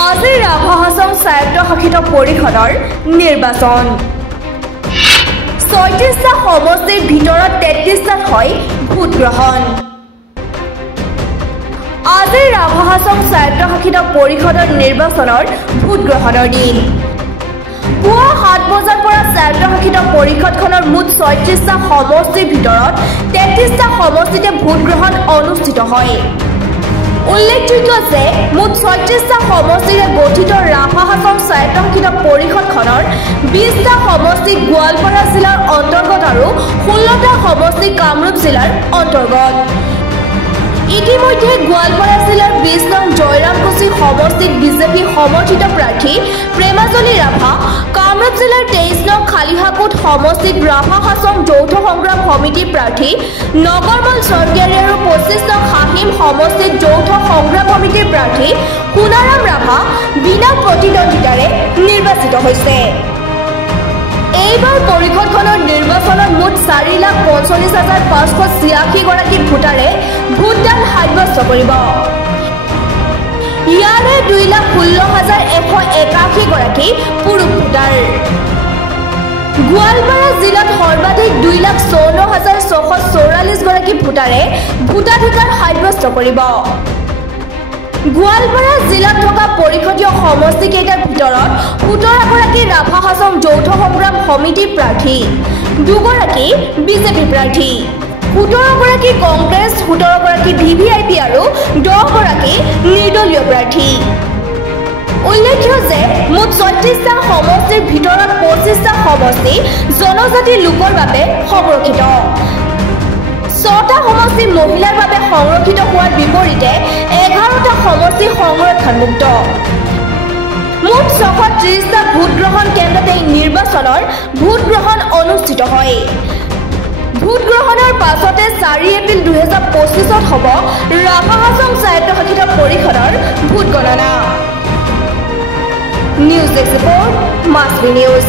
আজি ৰাভা হাছং স্বায়ত্তশাসিত পৰিষদৰ নিৰ্বাচন ৩৬টা সমষ্টিৰ ভিতৰত ৩৩টাত হয় ভোট গ্ৰহণ আজি ৰাভা হাছং স্বায়ত্তশাসিত পৰিষদৰ নিৰ্বাচনৰ ভোট গ্ৰহণৰ দিন পুৱা ৭ বজাৰ পৰা স্বায়ত্তশাসিত পৰিষদখনৰ মুঠ ৩৬টা সমষ্টিৰ ভিতৰত ৩৩টা সমষ্টিতে ভোট গ্ৰহণ অনুষ্ঠিত হয় উল্লেখযোগ্য যে মুঠ ৩৬টা সমষ্টিৰে গঠিত ৰাভা হাছং স্বায়ত্তশাসিত পৰিষদখনৰ ২০টা সমষ্টি গোৱালপাৰা জিলাৰ অন্তৰ্গত আৰু ১৬টা সমষ্টি কামৰূপ জিলাৰ অন্তৰ্গত ইতিমধ্যে গোৱালপাৰা জিলাৰ ২০ নং জয়ৰামকুছি সমষ্টিত বিজেপি সমৰ্থিত প্ৰাৰ্থী প্ৰেমাজনী ৰাভা কামৰূপ জিলাৰ ২৩ নং খালিহাকুট সমষ্টিত ৰাভা হাছং যৌথ সংগ্ৰাম সমিতিৰ প্ৰাৰ্থী নগৰমল চৰকাৰী আৰু ২৫ নং হাহিম সমষ্টিত যৌথ সংগ্ৰাম সমিতিৰ প্ৰাৰ্থী সোণাৰাম ৰাভা বিনা প্ৰতিদ্বন্দ্বিতাৰে নিৰ্বাচিত হৈছে এইবাৰ পৰিষদখনৰ নিৰ্বাচনত মুঠ ৪,৪৫,৫৮৬ গৰাকী ভোটাৰে ভোটদান সাব্যস্ত কৰিব ইয়াৰে ২,১৬,১৮১ গৰাকী পুৰুষ ভোটাৰ গোৱালপাৰা জিলাত সৰ্বাধিক ২,৫৪,৬৪৪ গৰাকী ভোটাৰে ভোটাধিকাৰ সাব্যস্ত কৰিব গোৱালপাৰা জিলাত থকা পৰিষদীয় সমষ্টিকেইটাৰ ভিতৰত ১৭ গৰাকী ৰাভা হাছং যৌথ সংগ্ৰাম সমিতিৰ প্ৰাৰ্থী ২ গৰাকী বিজেপি প্ৰাৰ্থী ১৭ গৰাকী কংগ্ৰেছ ১৭ গৰাকী ভিভিআইপি আৰু ১০ গৰাকী নিৰ্দলীয় প্ৰাৰ্থী উল্লেখ্য যে মুঠ ৩৬টা সমষ্টিৰ ভিতৰত ২৫টা সমষ্টি জনজাতি লোকৰ বাবে সংৰক্ষিত ৬টা সমষ্টি মহিলাৰ বাবে সংৰক্ষিত হোৱাৰ বিপৰীতে ১১টা সমষ্টি সংৰক্ষণমুক্ত মুঠ ৬৩০টা ভোটগ্ৰহণ কেন্দ্ৰত এই নিৰ্বাচনৰ ভোটগ্ৰহণ অনুষ্ঠিত হয় ভোট গ্ৰহণৰ পাছতে ৪ এপ্ৰিল ২০২৫ত হ'ব ৰাভা হাছং স্বায়ত্তশাসিত পৰিষদৰ ভোট গণনা নিউজ ডেস্ক ৰিপৰ্ট মাছভি নিউজ